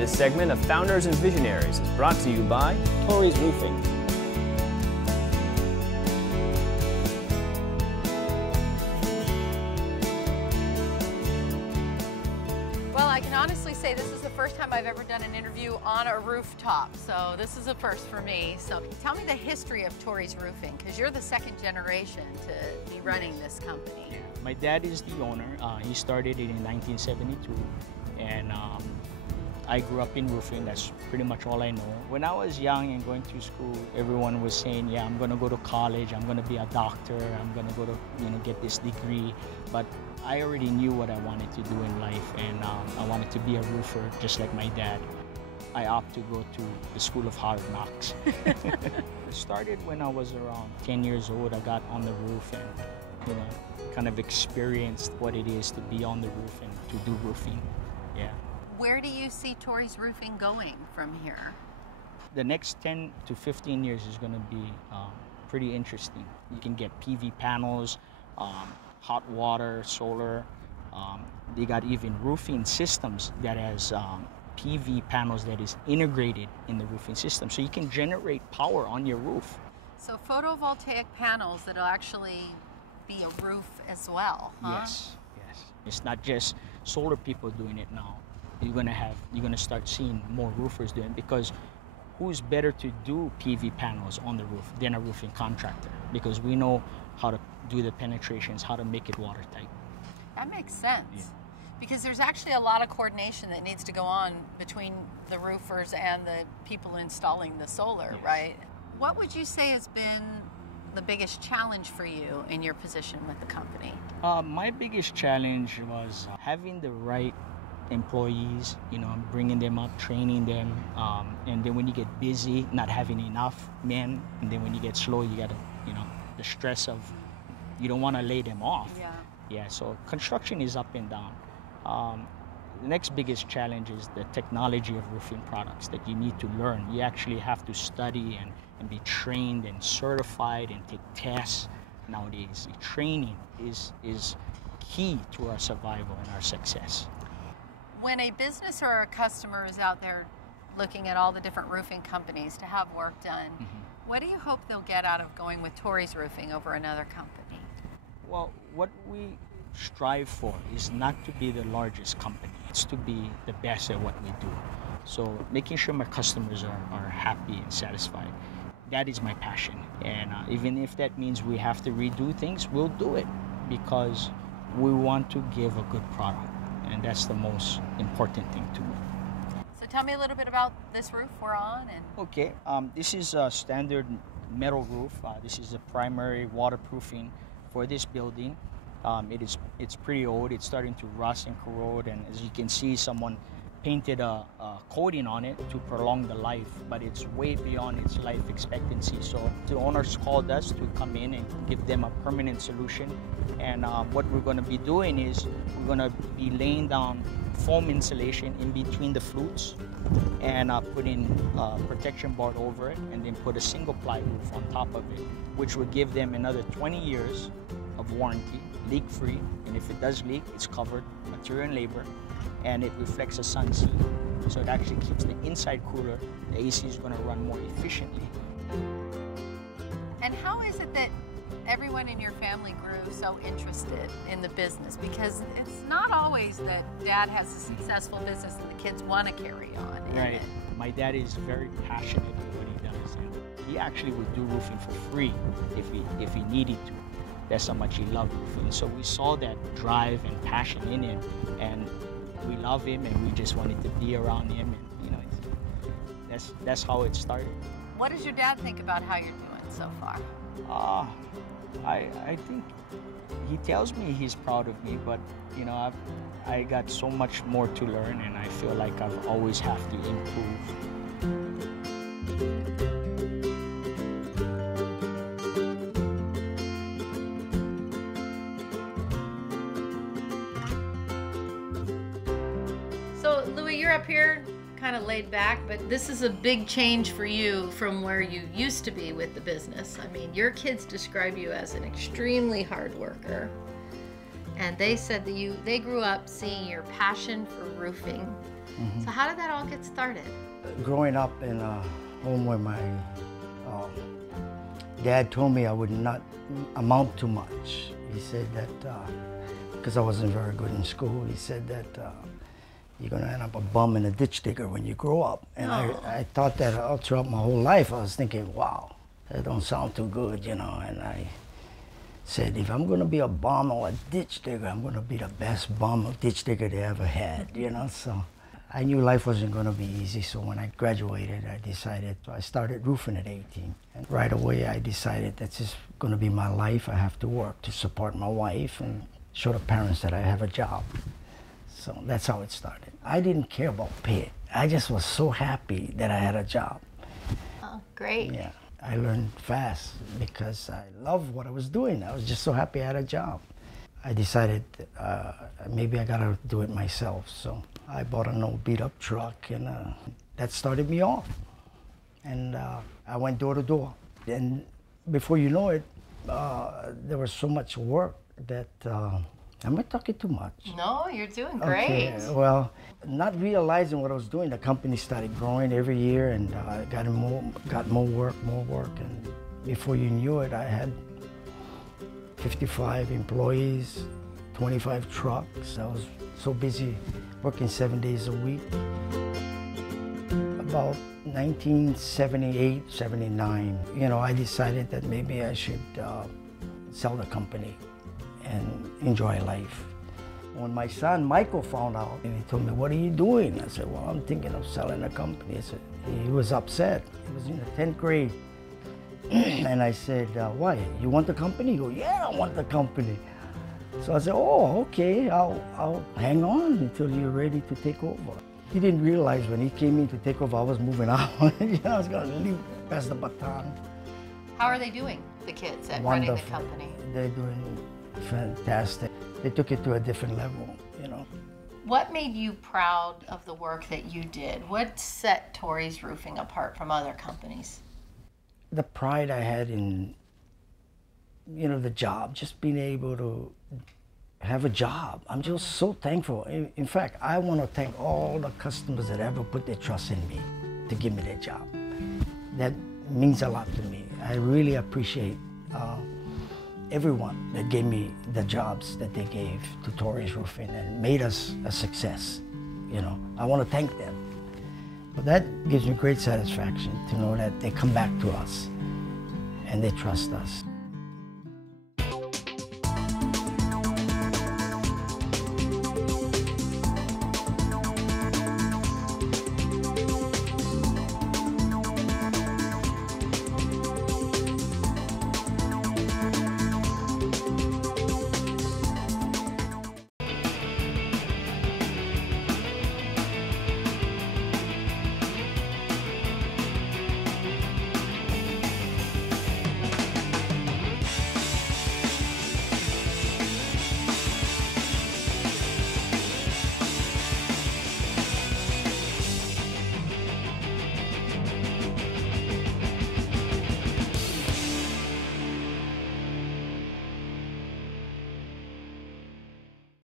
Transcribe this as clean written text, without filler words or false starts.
This segment of Founders and Visionaries is brought to you by Tory's Roofing. Well, I can honestly say this is the first time I've ever done an interview on a rooftop, so this is a first for me. So tell me the history of Tory's Roofing, because you're the second generation to be running this company. My dad is the owner. He started it in 1972, and I grew up in roofing. That's pretty much all I know. When I was young and going to school, everyone was saying, yeah, I'm going to go to college, I'm going to be a doctor, I'm going to go to, get this degree. But I already knew what I wanted to do in life, and I wanted to be a roofer just like my dad. I opted to go to the School of Hard Knocks. It started when I was around 10 years old. I got on the roof and, kind of experienced what it is to be on the roof and to do roofing. Yeah. Where do you see Tory's Roofing going from here? The next 10 to 15 years is going to be pretty interesting. You can get PV panels, hot water, solar. They got even roofing systems that has PV panels that is integrated in the roofing system. So you can generate power on your roof. So photovoltaic panels that'll actually be a roof as well, huh? Yes, yes. It's not just solar people doing it now. You're gonna start seeing more roofers doing it, because who's better to do PV panels on the roof than a roofing contractor? Because we know how to do the penetrations, how to make it watertight. That makes sense. Yeah. Because there's actually a lot of coordination that needs to go on between the roofers and the people installing the solar, Yes. right? What would you say has been the biggest challenge for you in your position with the company? My biggest challenge was having the right employees, bringing them up, training them, and then when you get busy, not having enough men, and then when you get slow, you gotta, the stress of, you don't want to lay them off. Yeah, so construction is up and down. The next biggest challenge is the technology of roofing products that you need to learn. You actually have to study and be trained and certified and take tests nowadays. Training is key to our survival and our success. When a business or a customer is out there looking at all the different roofing companies to have work done, what do you hope they'll get out of going with Tory's Roofing over another company? Well, what we strive for is not to be the largest company. It's to be the best at what we do. So making sure my customers are happy and satisfied, that is my passion. And even if that means we have to redo things, we'll do it, because we want to give a good product. And that's the most important thing to me. So tell me a little bit about this roof we're on. Okay, this is a standard metal roof. This is the primary waterproofing for this building. It's pretty old. It's starting to rust and corrode, and as you can see, someone painted a coating on it to prolong the life, but it's way beyond its life expectancy. So the owners called us to come in and give them a permanent solution. And what we're going to be doing is we're going to be laying down foam insulation in between the flutes and putting protection board over it, and then put a single ply roof on top of it, which will give them another 20 years of warranty, leak-free, and if it does leak, it's covered, material and labor, and it reflects the sun's heat. So it actually keeps the inside cooler. The AC is going to run more efficiently. And how is it that everyone in your family grew so interested in the business? Because it's not always that dad has a successful business that the kids want to carry on. Right. My dad is very passionate in what he does, and he actually would do roofing for free if he needed to. That's how much he loved roofing. So we saw that drive and passion in him, and we love him, and we just wanted to be around him, and that's how it started. What does your dad think about how you're doing so far? I think he tells me he's proud of me, but I got so much more to learn, and I feel like I've always have to improve. So Louis, you're up here kind of laid back, but this is a big change for you from where you used to be with the business. I mean, your kids describe you as an extremely hard worker, and they said that they grew up seeing your passion for roofing So how did that all get started? Growing up in a home where my dad told me I would not amount to much. He said that, because I wasn't very good in school, he said that you're gonna end up a bum and a ditch digger when you grow up. And I thought that all throughout my whole life. I was thinking, wow, that don't sound too good, you know. And I said, if I'm gonna be a bum or a ditch digger, I'm gonna be the best bum or ditch digger they ever had, you know. So I knew life wasn't gonna be easy. So when I graduated, I started roofing at 18. And right away I decided that's just gonna be my life. I have to work to support my wife and show the parents that I have a job. So that's how it started. I didn't care about pay. I just was so happy that I had a job. Oh, great. Yeah, I learned fast because I loved what I was doing. I was just so happy I had a job. I decided maybe I gotta do it myself. So I bought an old beat up truck and that started me off. And I went door to door. And before you know it, there was so much work that am I talking too much? No, you're doing great. Okay, well, not realizing what I was doing, the company started growing every year and got more work, and before you knew it, I had 55 employees, 25 trucks. I was so busy working 7 days a week. About 1978, 79, you know, I decided that maybe I should sell the company and enjoy life. When my son Michael found out, and he told me, "What are you doing?" I said, "Well, I'm thinking of selling the company." He was upset. He was in the 10th grade. And I said, "Why? You want the company?" He goes, "Yeah, I want the company." So I said, "Oh, okay, I'll hang on until you're ready to take over." He didn't realize when he came in to take over, I was moving out. You know, I was going to leave, pass the baton. How are they doing, the kids at Wonderful. running the company? They're doing fantastic. They took it to a different level, you know. What made you proud of the work that you did? What set Tory's Roofing apart from other companies? The pride I had in, you know, the job, just being able to have a job. I'm just so thankful. In fact, I want to thank all the customers that ever put their trust in me to give me their job. That means a lot to me. I really appreciate everyone that gave me the jobs that they gave to Tory's Roofing and made us a success. You know, I want to thank them. But that gives me great satisfaction to know that they come back to us and they trust us.